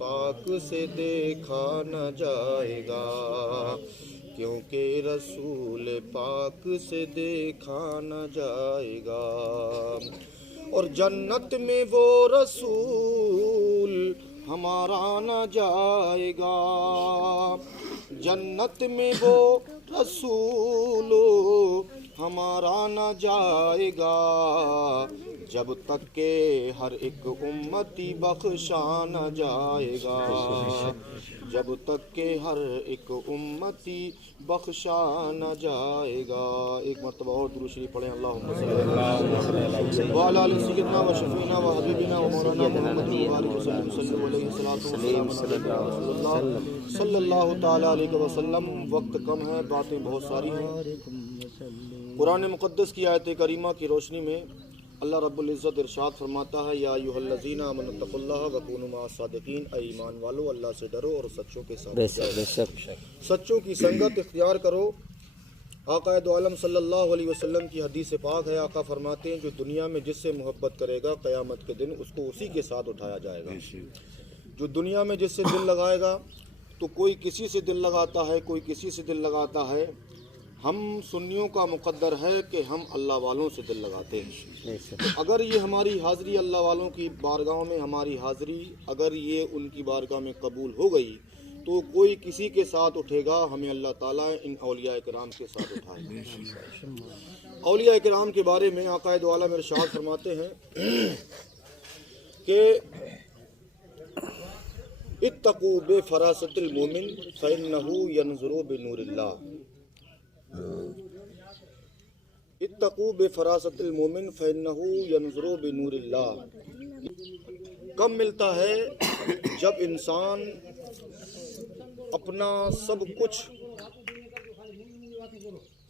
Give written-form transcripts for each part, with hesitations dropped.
پاک سے دیکھا نہ جائے گا، کیونکہ رسول پاک سے دیکھا نہ جائے گا۔ اور جنت میں وہ رسول ہمارا نہ جائے گا، جنت میں وہ رسول ہمارا نہ جائے گا، جب تک کہ ہر ایک امتی بخشا نہ جائے گا، جب تک کہ ہر ایک امتی بخشا نہ جائے گا۔ ایک مرتبہ اور درود شریف پڑھیں، اللہم صلی وعلی آل سیدنا و شفیعنا و حبیبنا و مولانا محمد وبارک وسلم صلی علیہ وسلم صلی اللہ تعالی علیہ وسلم۔ وقت کم ہے، باتیں بہت ساری ہیں۔ قرآن مقدس کی آیت کریمہ کی روشنی میں اللہ رب العزت ارشاد فرماتا ہے، یا ایھا الذین آمنوا اتقوا اللہ وکونوا مع الصادقین، اے ایمان والو اللہ سے ڈرو اور سچوں کے ساتھ جاؤ، سچوں کی سنگت اختیار کرو۔ آقا دو عالم صلی اللہ علیہ وسلم کی حدیث پاک ہے، آقا فرماتے ہیں جو دنیا میں جس سے محبت کرے گا قیامت کے دن اس کو اسی کے ساتھ اٹھایا جائے گا۔ جو دنیا میں جس سے دل لگائے گا، تو کوئی کسی سے دل لگاتا ہے، کوئی کسی سے دل لگاتا ہے۔ ہم سنیوں کا مقدر ہے کہ ہم اللہ والوں سے دل لگاتے ہیں۔ اگر یہ ہماری حاضری اللہ والوں کی بارگاہوں میں ہماری حاضری اگر یہ ان کی بارگاہ میں قبول ہو گئی تو کوئی کسی کے ساتھ اٹھے گا، ہمیں اللہ تعالیٰ ان اولیاء کرام کے ساتھ اٹھائے گا۔ اولیاء کرام کے بارے میں آقا دو عالم ارشاد فرماتے ہیں کہ اتقوا بفراست المومن فإنہ ینظر بنور اللہ، اتقوا بفراست المومن فإنہ ینظر بنور اللہ۔ کب ملتا ہے؟ جب انسان اپنا سب کچھ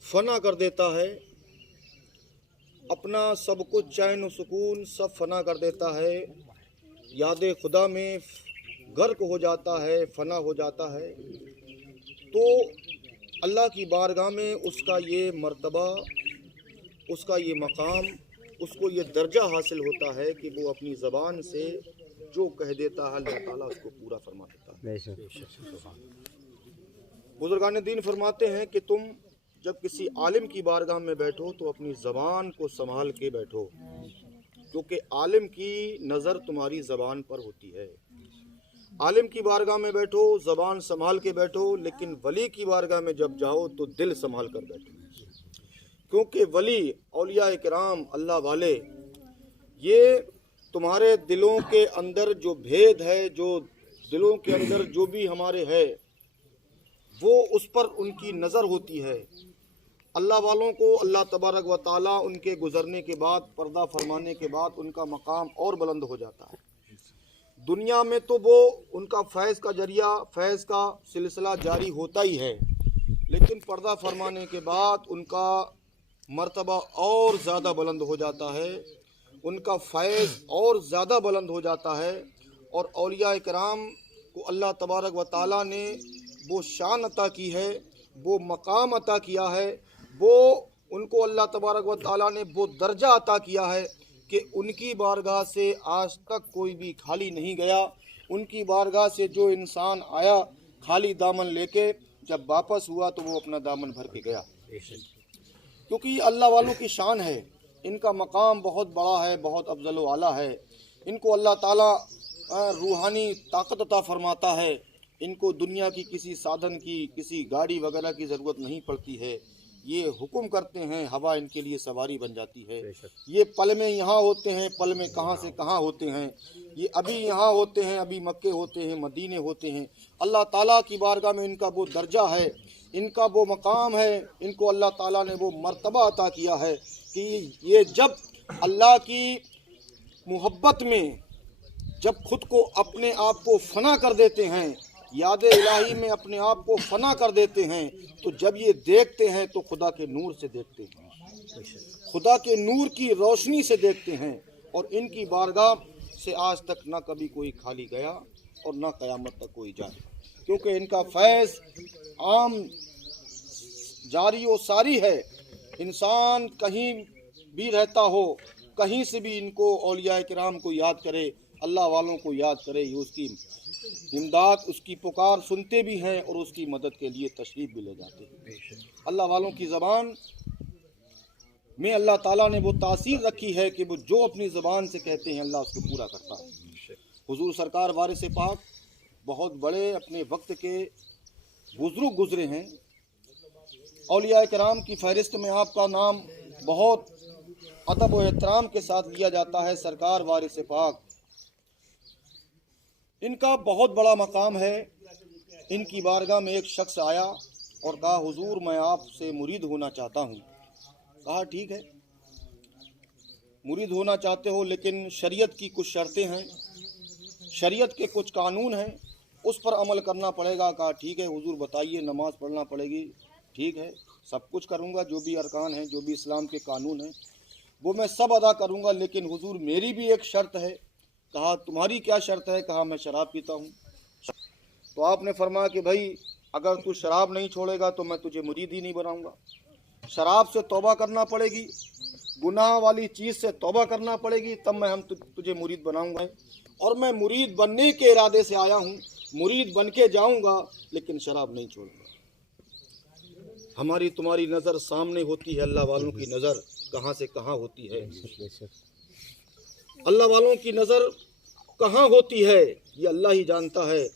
فنا کر دیتا ہے، اپنا سب کچھ چین و سکون سب فنا کر دیتا ہے، یاد خدا میں غرق ہو جاتا ہے، فنا ہو جاتا ہے، تو اللہ کی بارگاہ میں اس کا یہ مرتبہ، اس کا یہ مقام، اس کو یہ درجہ حاصل ہوتا ہے کہ وہ اپنی زبان سے جو کہہ دیتا ہے اللہ تعالیٰ اس کو پورا فرما دیتا ہے۔ بزرگان دین فرماتے ہیں کہ تم جب کسی عالم کی بارگاہ میں بیٹھو تو اپنی زبان کو سنبھال کے بیٹھو، کیونکہ عالم کی نظر تمہاری زبان پر ہوتی ہے۔ عالم کی بارگاہ میں بیٹھو، زبان سنبھال کے بیٹھو، لیکن ولی کی بارگاہ میں جب جاؤ تو دل سنبھال کر بیٹھو، کیونکہ ولی، اولیاء کرام، اللہ والے، یہ تمہارے دلوں کے اندر جو بھید ہے، جو دلوں کے اندر جو بھی ہمارے ہے، وہ اس پر ان کی نظر ہوتی ہے۔ اللہ والوں کو اللہ تبارک و تعالیٰ ان کے گزرنے کے بعد، پردہ فرمانے کے بعد ان کا مقام اور بلند ہو جاتا ہے۔ دنیا میں تو وہ ان کا فیض کا ذریعہ، فیض کا سلسلہ جاری ہوتا ہی ہے، لیکن پردہ فرمانے کے بعد ان کا مرتبہ اور زیادہ بلند ہو جاتا ہے، ان کا فیض اور زیادہ بلند ہو جاتا ہے۔ اور اولیاء کرام کو اللہ تبارک و تعالیٰ نے وہ شان عطا کی ہے، وہ مقام عطا کیا ہے، وہ ان کو اللہ تبارک و تعالیٰ نے وہ درجہ عطا کیا ہے کہ ان کی بارگاہ سے آج تک کوئی بھی خالی نہیں گیا۔ ان کی بارگاہ سے جو انسان آیا خالی دامن لے کے، جب واپس ہوا تو وہ اپنا دامن بھر کے گیا، کیونکہ یہ اللہ والوں کی شان ہے۔ ان کا مقام بہت بڑا ہے، بہت افضل و اعلیٰ ہے۔ ان کو اللہ تعالیٰ روحانی طاقت عطا فرماتا ہے، ان کو دنیا کی کسی سادھن کی، کسی گاڑی وغیرہ کی ضرورت نہیں پڑتی ہے۔ یہ حکم کرتے ہیں، ہوا ان کے لیے سواری بن جاتی ہے۔ یہ پل میں یہاں ہوتے ہیں، پل میں کہاں سے کہاں ہوتے ہیں۔ یہ ابھی یہاں ہوتے ہیں، ابھی مکے ہوتے ہیں، مدینے ہوتے ہیں۔ اللہ تعالیٰ کی بارگاہ میں ان کا وہ درجہ ہے، ان کا وہ مقام ہے، ان کو اللہ تعالیٰ نے وہ مرتبہ عطا کیا ہے کہ یہ جب اللہ کی محبت میں جب خود کو اپنے آپ کو فنا کر دیتے ہیں، یاد الہی میں اپنے آپ کو فنا کر دیتے ہیں، تو جب یہ دیکھتے ہیں تو خدا کے نور سے دیکھتے ہیں، خدا کے نور کی روشنی سے دیکھتے ہیں۔ اور ان کی بارگاہ سے آج تک نہ کبھی کوئی خالی گیا اور نہ قیامت تک کوئی جائے، کیونکہ ان کا فیض عام جاری و ساری ہے۔ انسان کہیں بھی رہتا ہو، کہیں سے بھی ان کو اولیاء کرام کو یاد کرے، अल्लाह वालों को याद करे, ये उसकी इमदाद, उसकी पुकार सुनते भी हैं और उसकी मदद के लिए तशरीफ़ भी ले जाते हैं। अल्लाह वालों की ज़बान में अल्लाह ताला ने वो तासीर रखी है कि वो जो अपनी ज़बान से कहते हैं अल्लाह उसको पूरा करता है। हुजूर सरकार वारिस पाक बहुत बड़े अपने वक्त के बुजुर्ग गुजरे हैं। औलिया कराम की फहरिस्त में आपका नाम बहुत अदब व एहतराम के साथ लिया जाता है। सरकार वारिस पाक, इनका बहुत बड़ा मकाम है। इनकी बारगाह में एक शख्स आया और कहा, हुजूर मैं आपसे मुरीद होना चाहता हूँ। कहा ठीक है, मुरीद होना चाहते हो, लेकिन शरीयत की कुछ शर्तें हैं, शरीयत के कुछ कानून हैं, उस पर अमल करना पड़ेगा। कहा ठीक है हुजूर बताइए। नमाज़ पढ़ना पड़ेगी। ठीक है, सब कुछ करूँगा, जो भी अरकान हैं, जो भी इस्लाम के कानून हैं वो मैं सब अदा करूँगा, लेकिन हुजूर मेरी भी एक शर्त है। कहा तुम्हारी क्या शर्त है? कहा मैं शराब पीता हूँ। तो आपने फरमाया कि भाई अगर तू शराब नहीं छोड़ेगा तो मैं तुझे मुरीद ही नहीं बनाऊँगा। शराब से तौबा करना पड़ेगी, गुनाह वाली चीज़ से तौबा करना पड़ेगी, तब मैं तुझे मुरीद बनाऊँगा। और मैं मुरीद बनने के इरादे से आया हूँ, मुरीद बन के जाऊँगा, लेकिन शराब नहीं छोड़ूंगा। हमारी तुम्हारी नज़र सामने होती है, अल्लाह वालों की नज़र कहाँ से कहाँ होती है। अल्लाह वालों की नज़र कहाँ होती है ये अल्लाह ही जानता है।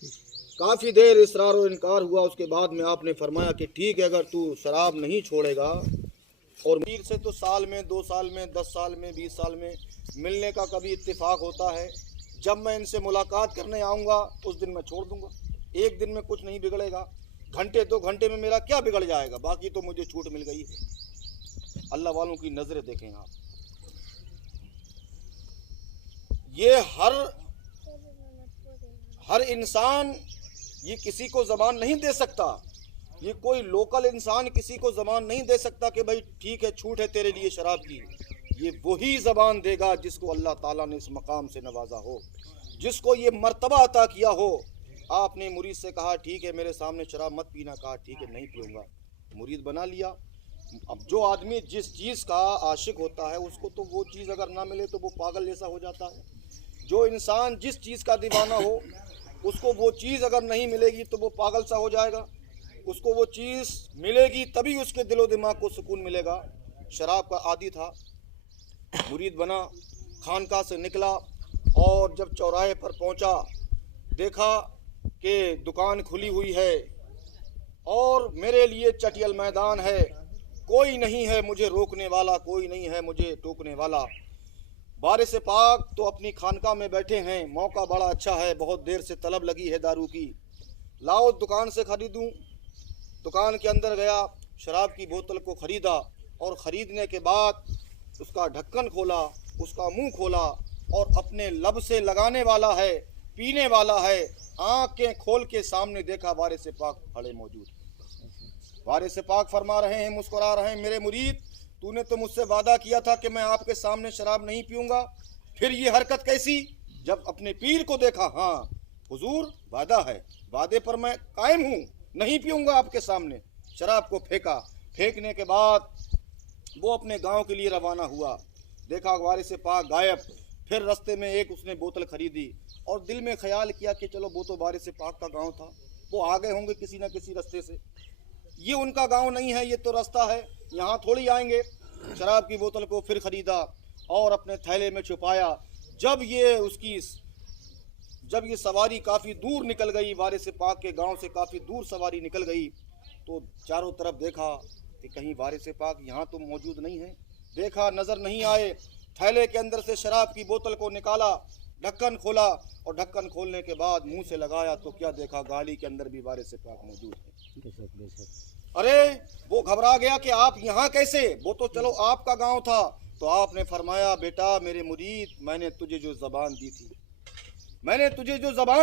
काफ़ी देर इसरार और इनकार हुआ। उसके बाद में आपने फरमाया कि ठीक है, अगर तू शराब नहीं छोड़ेगा, और मीर से तो साल में, 2 साल में, 10 साल में, 20 साल में मिलने का कभी इत्तेफाक होता है। जब मैं इनसे मुलाकात करने आऊँगा उस दिन मैं छोड़ दूँगा। एक दिन में कुछ नहीं बिगड़ेगा, घंटे 2 घंटे में मेरा क्या बिगड़ जाएगा, बाकी तो मुझे छूट मिल गई है। अल्लाह वालों की नज़रें देखें आप। ये हर इंसान ये किसी को ज़बान नहीं दे सकता। ये कोई लोकल इंसान किसी को ज़बान नहीं दे सकता कि भाई ठीक है छूट है तेरे लिए शराब की। ये वही ज़बान देगा जिसको अल्लाह ताला ने इस मकाम से नवाजा हो, जिसको ये मर्तबा अता किया हो। आपने मुरीद से कहा ठीक है मेरे सामने शराब मत पीना। कहा ठीक है नहीं पीऊँगा। मुरीद बना लिया। अब जो आदमी जिस चीज़ का आशिक होता है उसको तो वो चीज़ अगर ना मिले तो वो पागल जैसा हो जाता है। जो इंसान जिस चीज़ का दीवाना हो उसको वो चीज़ अगर नहीं मिलेगी तो वो पागल सा हो जाएगा। उसको वो चीज़ मिलेगी तभी उसके दिलो दिमाग को सुकून मिलेगा। शराब का आदी था, मुरीद बना, खानका से निकला और जब चौराहे पर पहुंचा देखा कि दुकान खुली हुई है और मेरे लिए चटियल मैदान है, कोई नहीं है मुझे रोकने वाला, कोई नहीं है मुझे टोकने वाला। वारिस पाक तो अपनी खानका में बैठे हैं, मौका बड़ा अच्छा है, बहुत देर से तलब लगी है दारू की, लाओ दुकान से ख़रीदूं। दुकान के अंदर गया, शराब की बोतल को ख़रीदा और ख़रीदने के बाद उसका ढक्कन खोला, उसका मुंह खोला और अपने लब से लगाने वाला है, पीने वाला है, आंखें खोल के सामने देखा वारिस पाक खड़े मौजूद। वारिस पाक फरमा रहे हैं, मुस्कुरा रहे हैं, मेरे मुरीद तूने तो मुझसे वादा किया था कि मैं आपके सामने शराब नहीं पीऊँगा, फिर ये हरकत कैसी? जब अपने पीर को देखा, हाँ हुजूर वादा है, वादे पर मैं कायम हूँ, नहीं पीऊँगा आपके सामने। शराब को फेंका। फेंकने के बाद वो अपने गांव के लिए रवाना हुआ। देखा वारिस पाक गायब। फिर रास्ते में एक उसने बोतल खरीदी और दिल में ख्याल किया कि चलो वो तो वारिस पाक का गांव था, वो आ गए होंगे किसी न किसी रास्ते से, ये उनका गांव नहीं है, ये तो रास्ता है, यहाँ थोड़ी आएंगे। शराब की बोतल को फिर ख़रीदा और अपने थैले में छुपाया। जब ये सवारी काफ़ी दूर निकल गई, वारिस पाक के गांव से काफ़ी दूर सवारी निकल गई, तो चारों तरफ देखा कि कहीं वारिस पाक यहाँ तो मौजूद नहीं है। देखा नज़र नहीं आए। थैले के अंदर से शराब की बोतल को निकाला, ढक्कन खोला और ढक्कन खोलने के बाद मुंह से लगाया तो क्या देखा, गाड़ी के अंदर भी वारिस पाक मौजूद है। अरे वो घबरा गया कि आप यहाँ कैसे? वो तो चलो आपका गांव था। तो आपने फरमाया, बेटा मेरे मुरीद, मैंने तुझे जो ज़बान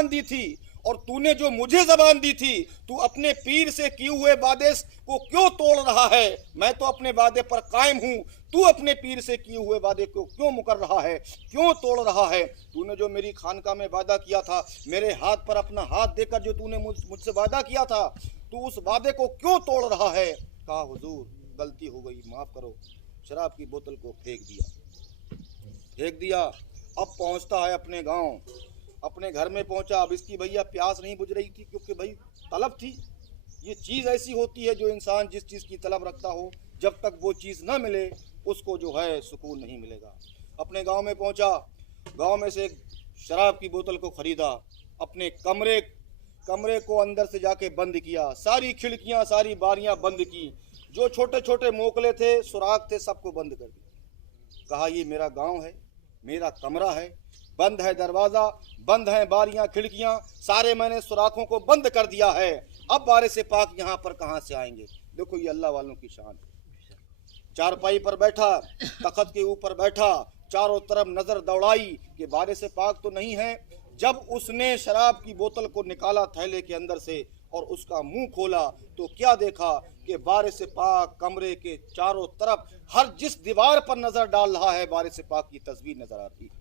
दी थी और तूने जो मुझे ज़बान दी थी, तू अपने पीर से किए हुए वादे को क्यों तोड़ रहा है? मैं तो अपने वादे पर कायम हूँ, तू अपने पीर से किए हुए वादे को क्यों मुकर रहा है, क्यों तोड़ रहा है? तूने जो मेरी खानका में वादा किया था, मेरे हाथ पर अपना हाथ देकर जो तूने मुझसे वादा किया था, तू उस वादे को क्यों तोड़ रहा है? कहा हुजूर गलती हो गई, माफ़ करो। शराब की बोतल को फेंक दिया। अब पहुंचता है अपने गांव, अपने घर में पहुंचा। अब इसकी भैया प्यास नहीं बुझ रही थी क्योंकि भाई तलब थी। ये चीज़ ऐसी होती है जो इंसान जिस चीज़ की तलब रखता हो, जब तक वो चीज़ ना मिले उसको जो है सुकून नहीं मिलेगा। अपने गांव में पहुंचा, गांव में से एक शराब की बोतल को ख़रीदा, अपने कमरे को अंदर से जाके बंद किया, सारी खिड़कियां सारी बारियां बंद की, जो छोटे छोटे मोकले थे सुराख थे सबको बंद कर दिया। कहा ये मेरा गांव है, मेरा कमरा है, बंद है दरवाज़ा, बंद हैं बारियां खिड़कियां, सारे मैंने सुराखों को बंद कर दिया है। अब वारिस पाक यहाँ पर कहाँ से आएंगे? देखो ये अल्लाह वालों की शान है। चारपाई पर बैठा, तख्त के ऊपर बैठा, चारों तरफ नज़र दौड़ाई कि वारिस पाक तो नहीं है। जब उसने शराब की बोतल को निकाला थैले के अंदर से और उसका मुंह खोला तो क्या देखा कि वारिस पाक कमरे के चारों तरफ हर जिस दीवार पर नज़र डाल रहा है वारिस पाक की तस्वीर नज़र आती है।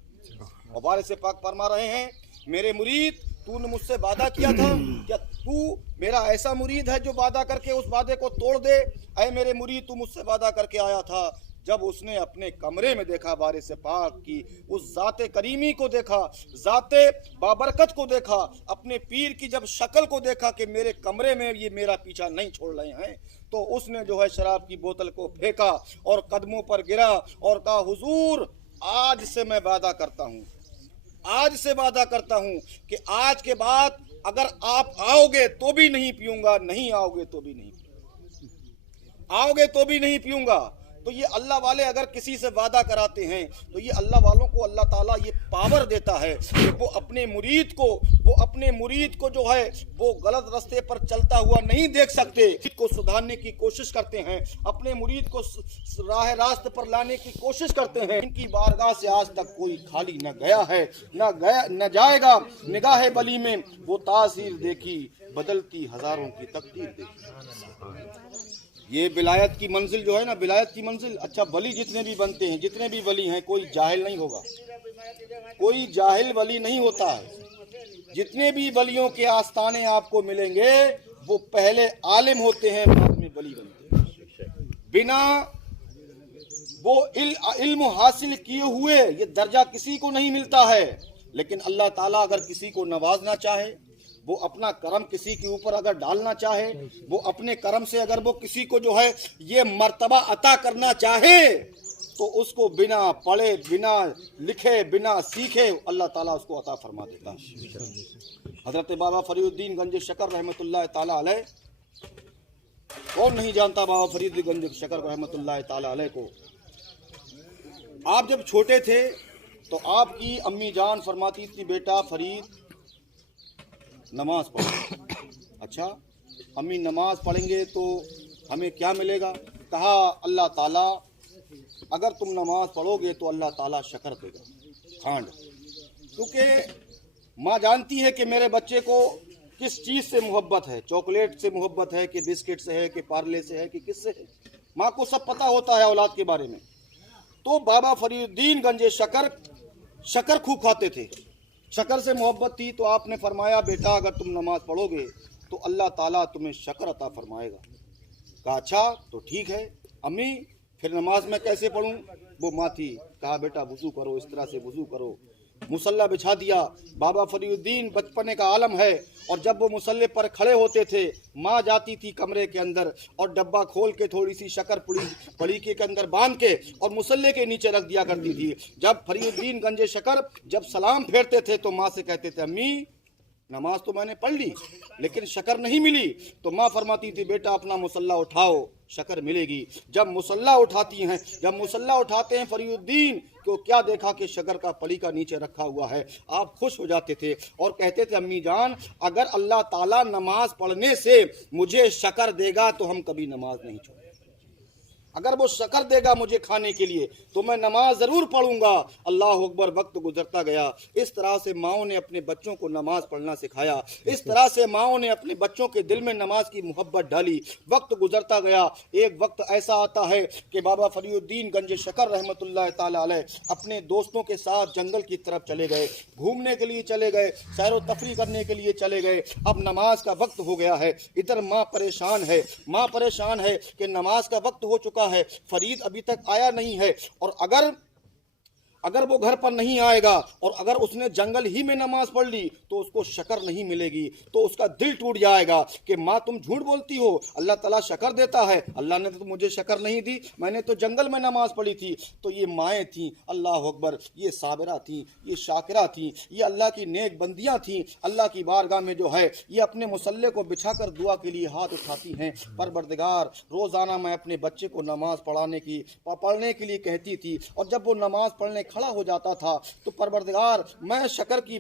और वारिस पाक फरमा रहे हैं, मेरे मुरीद तूने मुझसे वादा किया था, क्या तू मेरा ऐसा मुरीद है जो वादा करके उस वादे को तोड़ दे? ऐ मेरे मुरीद तू मुझसे वादा करके आया था। जब उसने अपने कमरे में देखा वारिस पाक की उस ज़ाते करीमी को देखा, ज़ाते बाबरकत को देखा, अपने पीर की जब शक्ल को देखा कि मेरे कमरे में ये मेरा पीछा नहीं छोड़ रहे हैं, तो उसने जो है शराब की बोतल को फेंका और कदमों पर गिरा और कहा, हुजूर आज से मैं वादा करता हूँ, आज से वादा करता हूँ कि आज के बाद अगर आप आओगे तो भी नहीं पीऊंगा, नहीं आओगे तो भी नहीं पीऊंगा, आओगे तो भी नहीं पीऊंगा। तो ये अल्लाह वाले अगर किसी से वादा कराते हैं तो ये अल्लाह वालों को अल्लाह ताला ये पावर देता है कि वो अपने मुरीद को जो है वो गलत रास्ते पर चलता हुआ नहीं देख सकते, को सुधारने की कोशिश करते हैं, अपने मुरीद को राह रास्त पर लाने की कोशिश करते हैं। इनकी बारगाह से आज तक कोई खाली न गया है न जाएगा। निगाह बली में वो तासीर देखी, बदलती हजारों की तकदीर देखी। ये विलायत की मंजिल जो है ना, विलायत की मंजिल, अच्छा वली जितने भी बनते हैं, जितने भी वली हैं, कोई जाहिल नहीं होगा, कोई जाहिल वली नहीं होता है। जितने भी वलियों के आस्थाने आपको मिलेंगे वो पहले आलिम होते हैं, बाद में वली बनते हैं। बिना वो इल्म हासिल किए हुए ये दर्जा किसी को नहीं मिलता है। लेकिन अल्लाह ताला अगर किसी को नवाजना चाहे, वो अपना करम किसी के ऊपर अगर डालना चाहे, वो अपने करम से अगर वो किसी को जो है ये मर्तबा अता करना चाहे, तो उसको बिना पढ़े, बिना लिखे, बिना सीखे अल्लाह ताला उसको अता फरमा देता है। हजरत बाबा फरीउद्दीन गंज शकर रहमतुल्लाह ताला अलैह, कौन नहीं जानता बाबा फरीउद्दीन गंज शकर रहमतुल्लाह ताला अलैह को। आप जब छोटे थे तो आपकी अम्मी जान फरमाती थी, बेटा फरीद नमाज पढ़ो। अच्छा अम्मी नमाज पढ़ेंगे तो हमें क्या मिलेगा? कहा अल्लाह ताला, अगर तुम नमाज पढ़ोगे तो अल्लाह ताला शक्र देगा, खांड। क्योंकि माँ जानती है कि मेरे बच्चे को किस चीज़ से मोहब्बत है, चॉकलेट से मोहब्बत है कि बिस्किट से है कि पार्ले से है कि किससे है, माँ को सब पता होता है औलाद के बारे में। तो बाबा फरीउद्दीन गंजे शक्कर खूब खाते थे, शक्कर से मोहब्बत थी। तो आपने फरमाया, बेटा अगर तुम नमाज पढ़ोगे तो अल्लाह ताला तुम्हें शक्र अता फरमाएगा। कहा अच्छा तो ठीक है अम्मी, फिर नमाज में कैसे पढ़ूं? वो माँ थी। कहा बेटा वुज़ू करो, इस तरह से वुज़ू करो। मुसल्ला बिछा दिया। बाबा फरीउद्दीन बचपने का आलम है, और जब वो मुसल्ले पर खड़े होते थे, माँ जाती थी कमरे के अंदर और डब्बा खोल के थोड़ी सी शक्कर पड़ीके के अंदर बांध के और मुसल्ले के नीचे रख दिया करती थी। जब फरीउद्दीन गंजे शक्कर जब सलाम फेरते थे तो माँ से कहते थे, अम्मी नमाज तो मैंने पढ़ ली लेकिन शक्कर नहीं मिली। तो माँ फरमाती थी, बेटा अपना मुसल्ला उठाओ, शक्कर मिलेगी। जब मुसल्ला उठाते हैं फरीउद्दीन को क्या देखा कि शक्कर का पड़ीका नीचे रखा हुआ है। आप खुश हो जाते थे और कहते थे, अम्मी जान अगर अल्लाह ताला नमाज पढ़ने से मुझे शक्कर देगा तो हम कभी नमाज नहीं छोड़ेंगे। अगर वो शक्कर देगा मुझे खाने के लिए तो मैं नमाज ज़रूर पढ़ूंगा। अल्लाह अकबर। वक्त गुजरता गया। इस तरह से माओं ने अपने बच्चों को नमाज पढ़ना सिखाया, इस तरह से माओं ने अपने बच्चों के दिल में नमाज की मोहब्बत डाली। वक्त गुजरता गया। एक वक्त ऐसा आता है कि बाबा फरीउद्दीन गंज शक्कर रहमतुल्लाह ताला अलैह अपने दोस्तों के साथ जंगल की तरफ चले गए, घूमने के लिए चले गए, सैर व तफरी करने के लिए चले गए। अब नमाज का वक्त हो गया है। इधर माँ परेशान है कि नमाज का वक्त हो चुका है, फरीद अभी तक आया नहीं है, और اگر وہ گھر پر نہیں آئے گا اور اگر اس نے جنگل ہی میں نماز پڑھ لی تو اس کو شکر نہیں ملے گی، تو اس کا دل ٹوٹ جائے گا کہ ماں تم جھوٹ بولتی ہو، اللہ تعالیٰ شکر دیتا ہے، اللہ نے تو مجھے شکر نہیں دی، میں نے تو جنگل میں نماز پڑھی تھی۔ تو یہ مائیں تھیں، اللہ اکبر، یہ صابرہ تھیں، یہ شاکرہ تھیں، یہ اللہ کی نیک بندیاں تھیں، اللہ کی بارگاہ میں جو ہے یہ اپنے مصلے کو بچھا کر دعا کے لیے ہاتھ اٹھاتی ہیں، پروردگار روزانہ میں اپنے بچے کو نماز پڑھنے کے لیے کہتی تھی، اور جب وہ نماز پڑھنے کھڑا ہو جاتا تھا تو پروردگار میں شکر کی